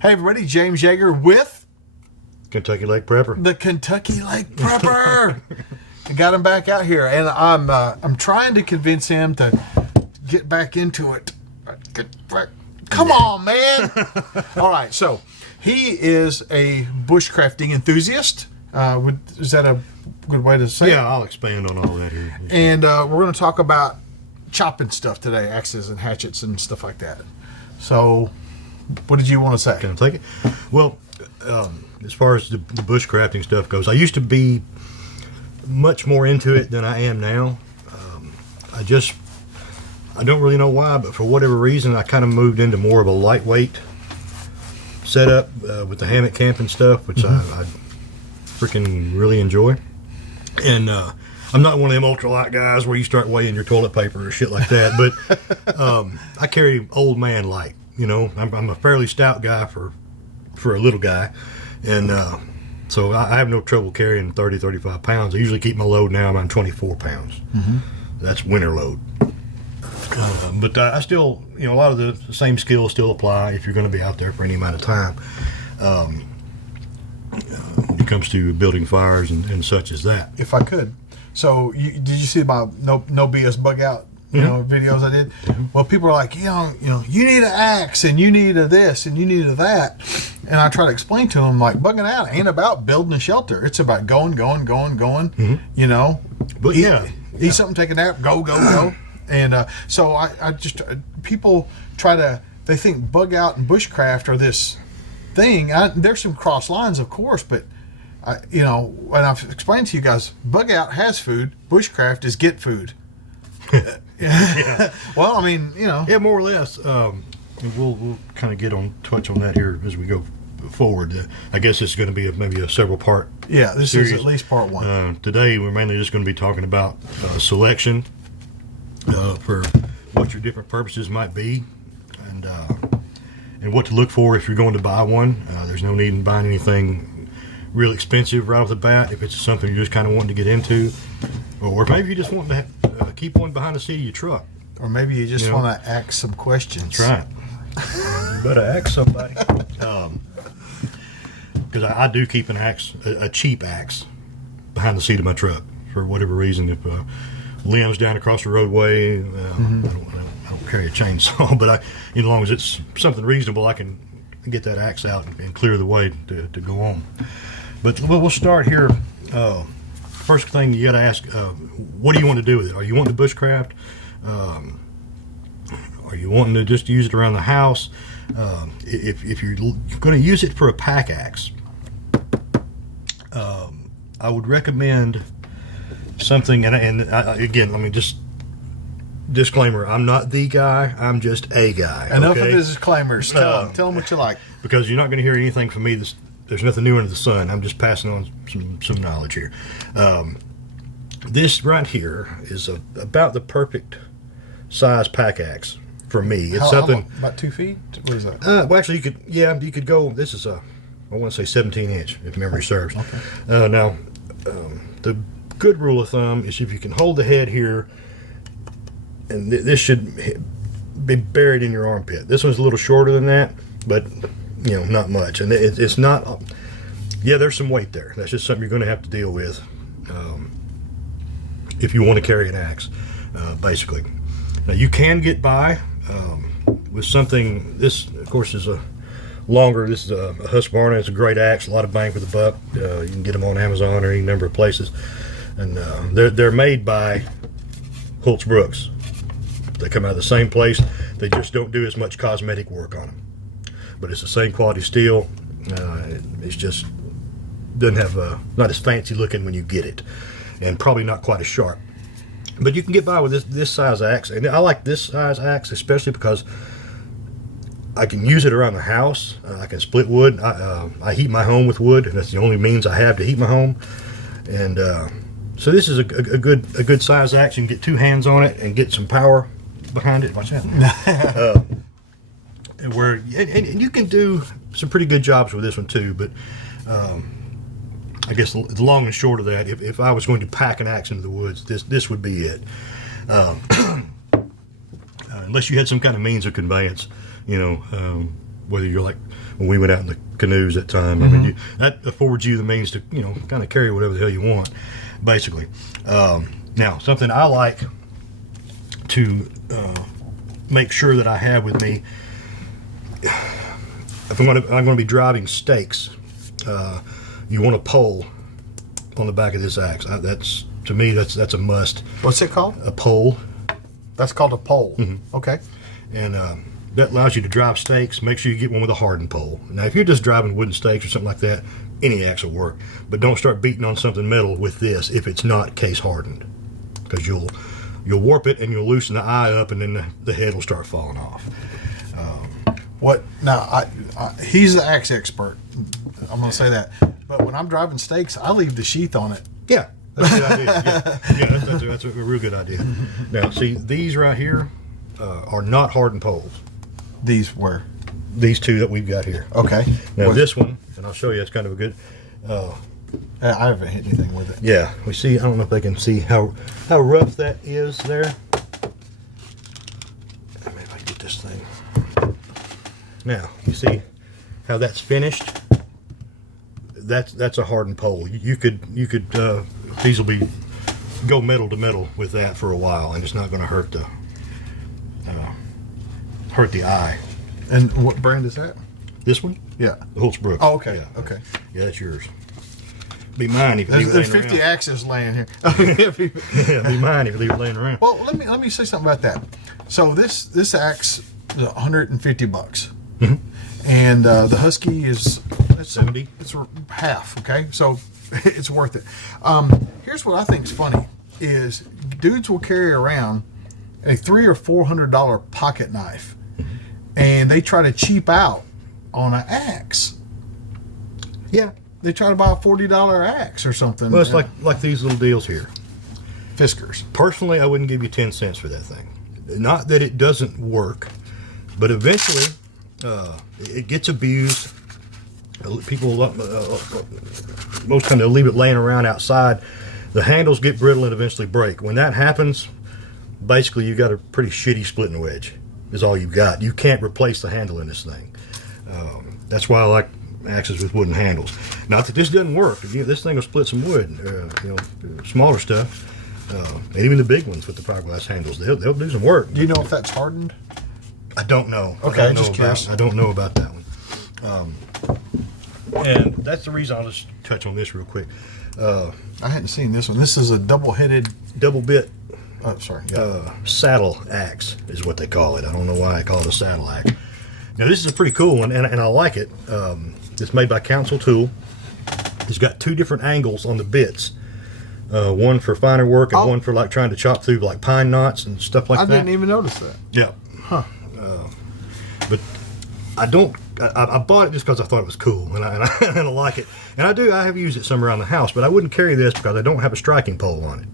Hey everybody, James Yeager with Kentucky Lake Prepper. the Kentucky Lake Prepper. I got him back out here, and I'm trying to convince him to get back into it. Come on, man. All right, so he is a bushcrafting enthusiast. Is that a good way to say it? Yeah, I'll expand on all that here. And we're going to talk about chopping stuff today, axes and hatchets and stuff like that. So, what did you want to say? Can I take it? Well, as far as the bushcrafting stuff goes, I used to be much more into it than I am now. I don't really know why, but for whatever reason, I kind of moved into more of a lightweight setup with the hammock camping stuff, which I freaking really enjoy. And I'm not one of them ultralight guys where you start weighing your toilet paper or shit like that, but I carry old man light. You know, I'm a fairly stout guy for a little guy, and so I have no trouble carrying 30, 35 pounds. I usually keep my load now around 24 pounds. Mm-hmm. That's winter load. But I still, you know, a lot of the same skills still apply if you're going to be out there for any amount of time. When it comes to building fires and such as that. If I could. So, did you see my no BS bug out videos I did? Mm-hmm. Well, people are like, you need an axe and you need a this and you need a that. And I try to explain to them, like, bugging out ain't about building a shelter. It's about going. Mm-hmm. You know, but eat something, take a nap, go. And so I just, people they think bug out and bushcraft are this thing. There's some cross lines, of course, but when I've explained to you guys, bug out has food, bushcraft is get food. Yeah. Well, I mean, Yeah, more or less. We'll kind of touch on that here as we go forward. I guess it's going to be maybe a several part. Yeah, this series. is at least part one. Today we're mainly just going to be talking about selection for what your different purposes might be, and what to look for if you're going to buy one. There's no need in buying anything real expensive right off the bat if it's something you're just kind of wanting to get into, or maybe you just want to keep one behind the seat of your truck, or maybe you just want to ask some questions. That's right. You better ask somebody. Because I do keep an axe, a cheap axe, behind the seat of my truck for whatever reason. If limbs down across the roadway, I don't carry a chainsaw, but as long as it's something reasonable, I can get that axe out and clear the way to go on. But we'll start here. First thing you got to ask, what do you want to do with it? Are you wanting to bushcraft? Are you wanting to just use it around the house? If you're going to use it for a pack axe, I would recommend something, and again, I mean, just disclaimer, I'm not the guy, I'm just a guy. Enough of the disclaimers. Tell them what you like. Because you're not going to hear anything from me. There's nothing new under the sun. I'm just passing on some knowledge here. This right here is about the perfect size pack axe for me. It's about 2 feet? What is that? Well, actually, you could go. This is I want to say 17-inch, if memory serves. Okay. Now, the good rule of thumb is if you can hold the head here, and this should be buried in your armpit. This one's a little shorter than that, but not much. And it's not. There's some weight there. That's just something you're going to have to deal with if you want to carry an axe, basically. Now you can get by with something. This, of course, is a longer. This is a Husqvarna. It's a great axe. A lot of bang for the buck. You can get them on Amazon or any number of places, and they're made by Holtz Brooks. They come out of the same place. They just don't do as much cosmetic work on them. But it's the same quality steel. It's just doesn't have not as fancy looking when you get it, and probably not quite as sharp. But you can get by with this size axe, and I like this size axe especially because I can use it around the house. I can split wood. I heat my home with wood, and that's the only means I have to heat my home. And so this is a good size axe. You can get two hands on it and get some power behind it. Watch that. And you can do some pretty good jobs with this one too. But I guess the long and short of that, if I was going to pack an axe into the woods, this would be it. Unless you had some kind of means of conveyance, whether you're like when we went out in the canoes that time. I mean, that affords you the means to, you know, kind of carry whatever the hell you want, basically. Now, something I like to make sure that I have with me, if I'm going to be driving stakes, you want a pole on the back of this axe. That's, to me, that's a must. What's it called? A pole. That's called a pole. Okay. And that allows you to drive stakes. Make sure you get one with a hardened pole. Now, if you're just driving wooden stakes or something like that, any axe will work. But don't start beating on something metal with this if it's not case hardened, because you'll warp it and you'll loosen the eye up, and then the head will start falling off. What now? He's the axe expert. I'm going to say that. But when I'm driving stakes, I leave the sheath on it. Yeah, that's a good idea. Yeah, that's a real good idea. Now, see, these right here are not hardened poles. These were? These two that we've got here. Okay. Now, this one, and I'll show you, it's kind of a good... I haven't hit anything with it. Yeah, we see, I don't know if they can see how rough that is there. Maybe if I can get this thing. Now, you see how that's finished? That's a hardened pole. You could easily go metal to metal with that for a while, and it's not going to hurt the eye. And what brand is that? This one? Yeah. The Holtzbrook. Oh, okay. Yeah. Okay. Yeah, that's yours. Be mine if you leave it There's laying 50 around. axes laying here. Yeah, be mine if you leave it laying around. Well, let me say something about that. So this axe is $150, and the Husky is 70. It's half. Okay, so it's worth it. Here's what I think is funny: is dudes will carry around a $300 or $400 pocket knife, and they try to cheap out on an axe. Yeah. They try to buy a $40 axe or something. Well, it's like these little deals here. Fiskars. Personally, I wouldn't give you 10 cents for that thing. Not that it doesn't work, but eventually it gets abused. People, most times they'll leave it laying around outside. The handles get brittle and eventually break. When that happens, basically you got a pretty shitty splitting wedge is all you've got. You can't replace the handle in this thing. That's why I like axes with wooden handles. Not that this doesn't work. This thing will split some wood, smaller stuff, and even the big ones with the fiberglass handles. They'll do some work. Do you know if that's hardened? I don't know. Okay, just curious. I don't know about that one. And that's the reason I'll just touch on this real quick. I hadn't seen this one. This is a double-headed... Double bit saddle axe is what they call it. I don't know why I call it a saddle axe. Now, this is a pretty cool one, and I like it. It's made by Council Tool. It's got two different angles on the bits. One for finer work and one for like trying to chop through like pine knots and stuff like that. I didn't even notice that. Yeah. Huh. But I bought it just because I thought it was cool, and I like it. And I have used it some around the house, but I wouldn't carry this because I don't have a striking pole on it.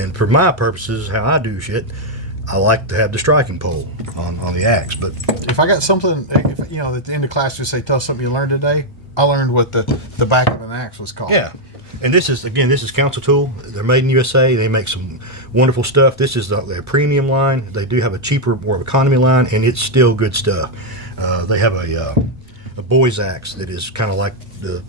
And for my purposes, how I do shit, I like to have the striking pole on the axe. But if I got something, at the end of class, just say, tell us something you learned today, I learned what the back of an axe was called. Yeah. And this is Council Tool. They're made in USA. They make some wonderful stuff. This is their premium line. They do have a cheaper, more economy line, and it's still good stuff. They have a boy's axe that is kind of like the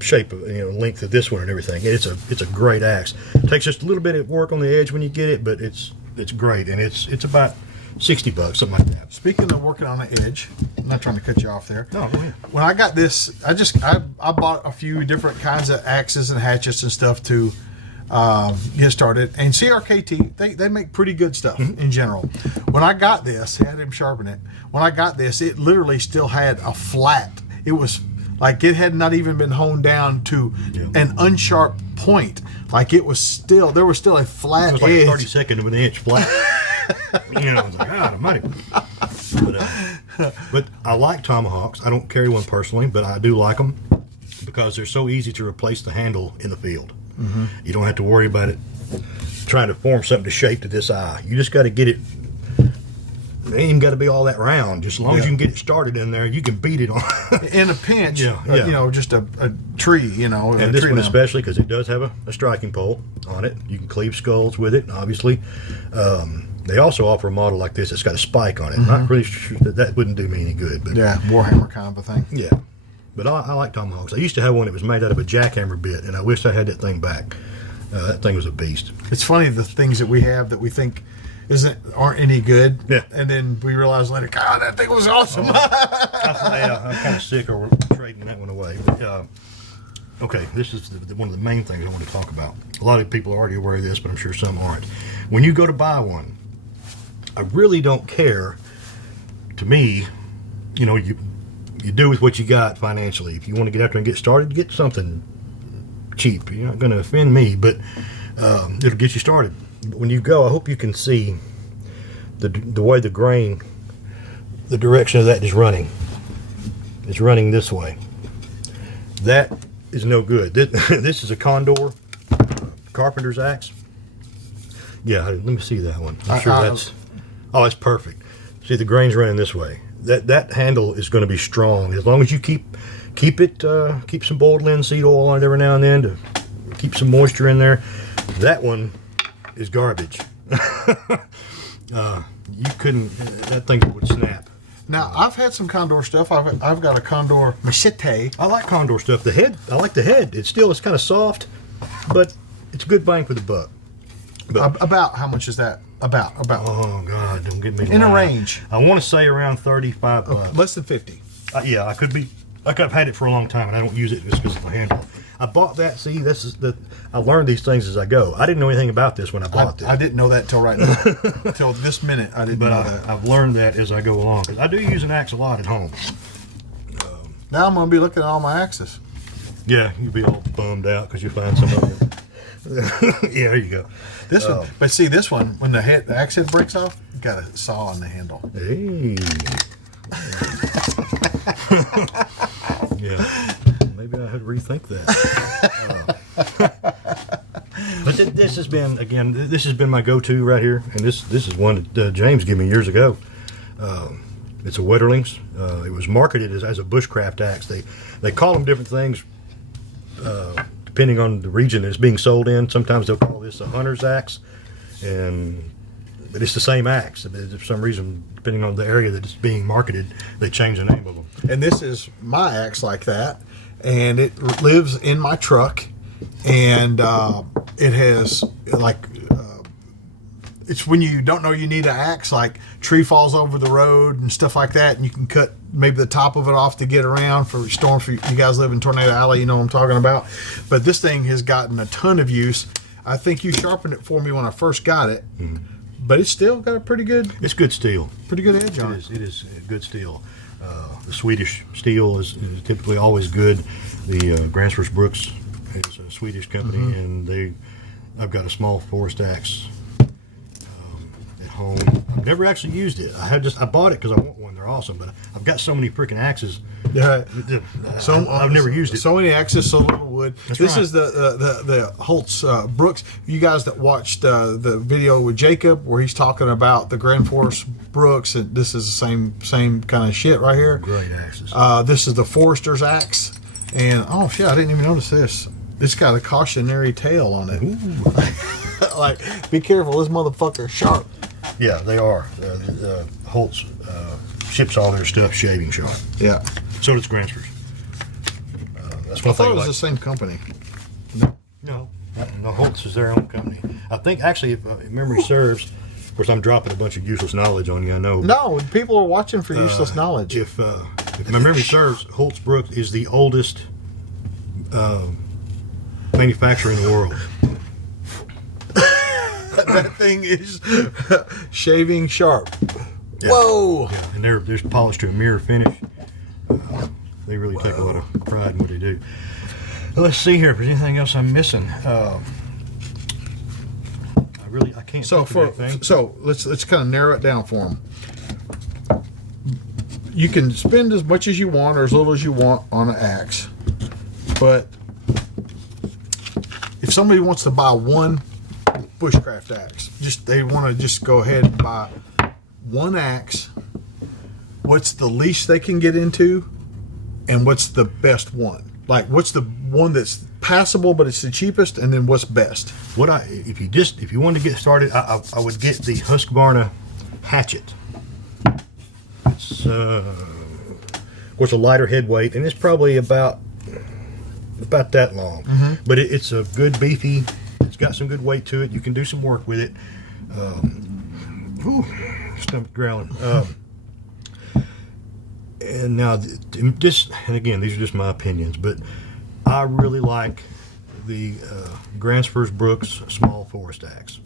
shape of length of this one and everything. It's a great axe. It takes just a little bit of work on the edge when you get it, but it's great, and it's about $60, something like that. Speaking of working on the edge, I'm not trying to cut you off there. No, go ahead. When I got this, I bought a few different kinds of axes and hatchets and stuff to get started. And CRKT, they make pretty good stuff in general. When I got this, I had him sharpen it. When I got this, it literally still had a flat. It was like it had not even been honed down to an unsharp point. Like there was still a flat It was like edge. 32nd of an inch flat. I was like, almighty. But I like tomahawks. I don't carry one personally, but I do like them because they're so easy to replace the handle in the field. You don't have to worry about it trying to form something to shape to this eye. You just got to get it It ain't even got to be all that round. Just as long as you can get it started in there, you can beat it on. In a pinch, Yeah. you know, just a tree, you know. And this one especially, because it does have a striking pole on it. You can cleave skulls with it, obviously. They also offer a model like this that's got a spike on it. Not really sure that wouldn't do me any good. But yeah, Warhammer kind of a thing. yeah. But I like tomahawks. I used to have one that was made out of a jackhammer bit, and I wish I had that thing back. That thing was a beast. It's funny the things that we have that we think aren't any good. Yeah. And then we realize later, God, that thing was awesome. I'm kind of sick of trading that one away. But, okay, this is one of the main things I want to talk about. A lot of people are already aware of this, but I'm sure some aren't. When you go to buy one, I really don't care. To me, you know, you do with what you got financially. If you want to get out there and get started, get something cheap. You're not going to offend me, but it'll get you started. But when you go, I hope you can see the way the grain, the direction of that is running. It's running this way. That is no good. This is a Condor carpenter's axe. Yeah, let me see that one. I'm sure that's perfect. See, the grain's running this way. That handle is going to be strong as long as you keep some boiled linseed oil on it every now and then to keep some moisture in there. That one is garbage. You couldn't. That thing would snap. Now, I've had some Condor stuff. I've got a Condor machete. I like Condor stuff. The head, I like the head. It's kind of soft, but it's a good bang for the buck. About how much is that? About. Oh God, don't get me in lying. a range. I want to say around $35. Less than 50. Yeah, I could have had it for a long time, and I don't use it just because of the handle. I bought that. See, I learned these things as I go. I didn't know anything about this when I bought this. I didn't know that till right now. Till this minute, I didn't know that. I've learned that as I go along. 'Cause I do use an axe a lot at home. Now I'm going to be looking at all my axes. Yeah, you'll be all bummed out because you find some of them. Yeah, there you go. This one, but see this one, when the axe head breaks off, you got a saw on the handle. Hey. Yeah. Maybe I had to rethink that. But this has been my go-to right here, and this is one that James gave me years ago. It's a Wetterlings. It was marketed as a bushcraft axe. They call them different things depending on the region that it's being sold in. Sometimes they'll call this a hunter's axe, but it's the same axe. For some reason, depending on the area that it's being marketed, they change the name of them. And this is my axe like that, and it lives in my truck, and it has it's when you don't know you need an axe, like tree falls over the road and stuff like that, and you can cut maybe the top of it off to get around for storms. For you guys live in Tornado Alley, you know what I'm talking about. But this thing has gotten a ton of use. I think you sharpened it for me when I first got it, but it's still got a pretty good. It's good steel. Pretty good edge on it. It is good steel. The Swedish steel is typically always good. The Gransfors Brooks is a Swedish company, and I've got a small forest axe at home. I've never actually used it. I bought it because I want one. They're awesome, but I've got so many freaking axes. Yeah. I've never used it. So many axes, so little wood. That's this right. is the Holtz Brooks. You guys that watched the video with Jacob where he's talking about the Gransfors Brooks, and this is the same kind of shit right here. Great axes. This is the Forester's axe, and oh shit, I didn't even notice this. It's got a cautionary tale on it. Like, be careful, this motherfucker's sharp. Yeah, they are. Holtz ships all their stuff shaving sharp. Yeah. So does Gransfors. That's I one thought thing. it was the same company. No, Holtz is their own company. I think, actually, if memory serves, of course, I'm dropping a bunch of useless knowledge on you, I know. No, people are watching for useless knowledge. If my memory serves, Holtz Brooks is the oldest manufacturer in the world. That thing is shaving sharp. Yeah. Whoa! Yeah, and they're polished to a mirror finish. They really take a lot of pride in what they do. Well, let's see here if there's anything else I'm missing. I can't think of anything. So let's kind of narrow it down for them. You can spend as much as you want or as little as you want on an axe, but if somebody wants to buy one bushcraft axe, they want to just go ahead and buy one axe, what's the least they can get into, and what's the best one? Like, what's the one that's passable but it's the cheapest, and then what's best? If you wanted to get started, I would get the Husqvarna hatchet. It's of course a lighter head weight, and it's probably about that long. But it's a good beefy. It's got some good weight to it. You can do some work with it. Stomach growling. And now, and again, these are just my opinions, but I really like the Gransfors Brooks small forest axe,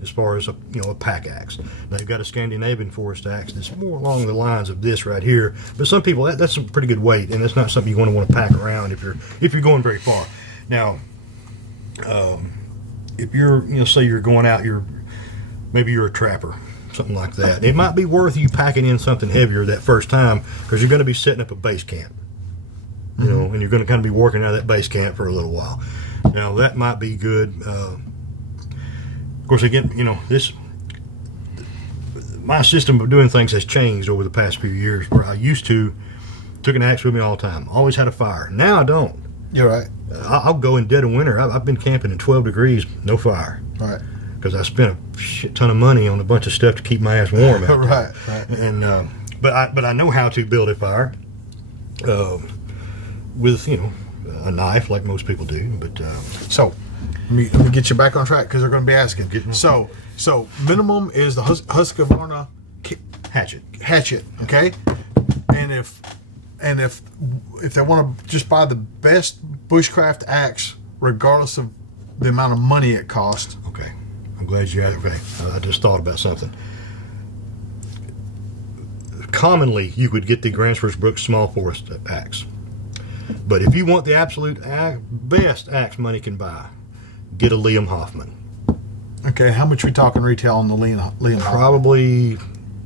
as far as a pack axe. Now you've got a Scandinavian forest axe that's more along the lines of this right here, but some people that's some pretty good weight, and that's not something you want to pack around if you're going very far. Now, if you're say you're going out, maybe you're a trapper, something like that. It might be worth you packing in something heavier that first time, because you're going to be setting up a base camp, and you're going to kind of be working out of that base camp for a little while. Now that might be good. Of course, again, my system of doing things has changed over the past few years. Where I used to took an axe with me all the time, always had a fire. Now I don't. You're right. I'll go in dead of winter. I've been camping in 12 degrees, no fire. Right. Because I spent a shit ton of money on a bunch of stuff to keep my ass warm out there. Right. And but I know how to build a fire with a knife, like most people do. But so let me get you back on track, because they're going to be asking. So minimum is the Husqvarna hatchet. Okay. And if they want to just buy the best bushcraft axe, regardless of the amount of money it costs. Okay. I'm glad you had it. Okay. I just thought about something. Commonly, you would get the Gransfors Brooks small forest axe. But if you want the absolute best axe money can buy, get a Liam Hoffman. Okay, how much are we talking retail on the Liam Hoffman? Probably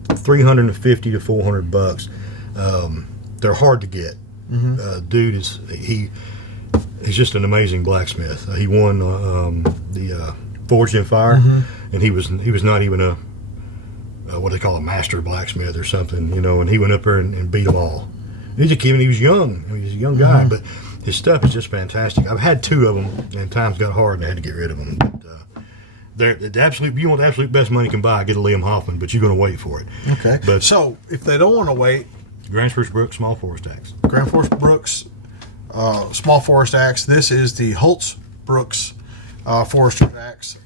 $350 to $400. They're hard to get. Dude he's just an amazing blacksmith. He won the Forged in Fire, and he was not even a what they call a master blacksmith or something, and he went up there and beat them all. He was young. He was a young guy, but his stuff is just fantastic. I've had two of them, and times got hard, and I had to get rid of them. But you want the absolute best money can buy, get a Liam Hoffman, but you're going to wait for it. Okay. But so if they don't want to wait, Gransfors Brooks small forest axe. Gransfors Brooks small forest axe. This is the Holtz Brooks forester axe.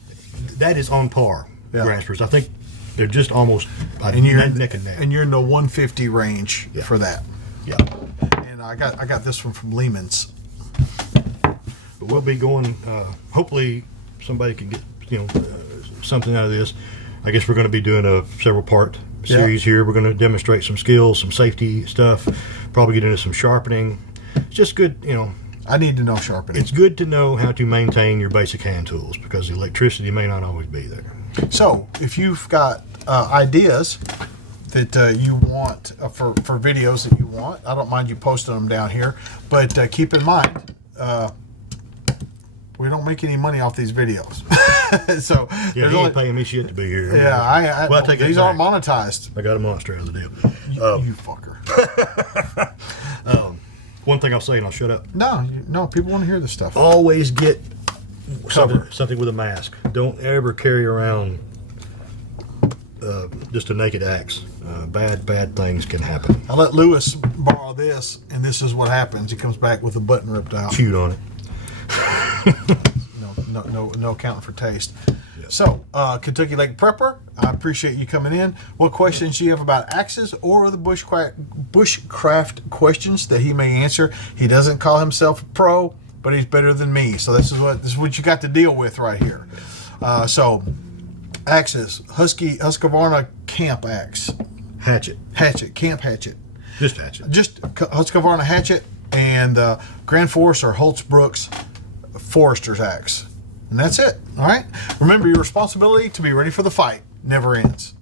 That is on par. Yeah. Gransfors. I think they're just almost neck and neck. And you're in the 150 range for that. Yeah. And I got this one from Lehman's. But we'll be going. Hopefully, somebody can get something out of this. I guess we're going to be doing a several part series here. We're going to demonstrate some skills, some safety stuff. Probably get into some sharpening. It's just good, I need to know sharpening. It's good to know how to maintain your basic hand tools, because the electricity may not always be there. So, if you've got ideas that you want for videos that you want, I don't mind you posting them down here. But keep in mind, we don't make any money off these videos. So yeah, he ain't paying me shit to be here. Yeah, these aren't monetized. I got a monster out of the deal. You fucker. One thing I'll say, and I'll shut up. No, people want to hear this stuff. Always get something with a mask. Don't ever carry around just a naked axe. Bad things can happen. I let Lewis borrow this, and this is what happens. He comes back with a button ripped out. Chewed on it. No accounting for taste. Yep. So, Kentucky Lake Prepper, I appreciate you coming in. What questions do you have about axes or the bushcraft questions that he may answer? He doesn't call himself a pro, but he's better than me. So this is what you got to deal with right here. So, axes, Husqvarna camp axe, hatchet, camp hatchet, just Husqvarna hatchet, and Gransfors or Holtz Brooks forester's axe. And that's it. All right. Remember, your responsibility to be ready for the fight never ends.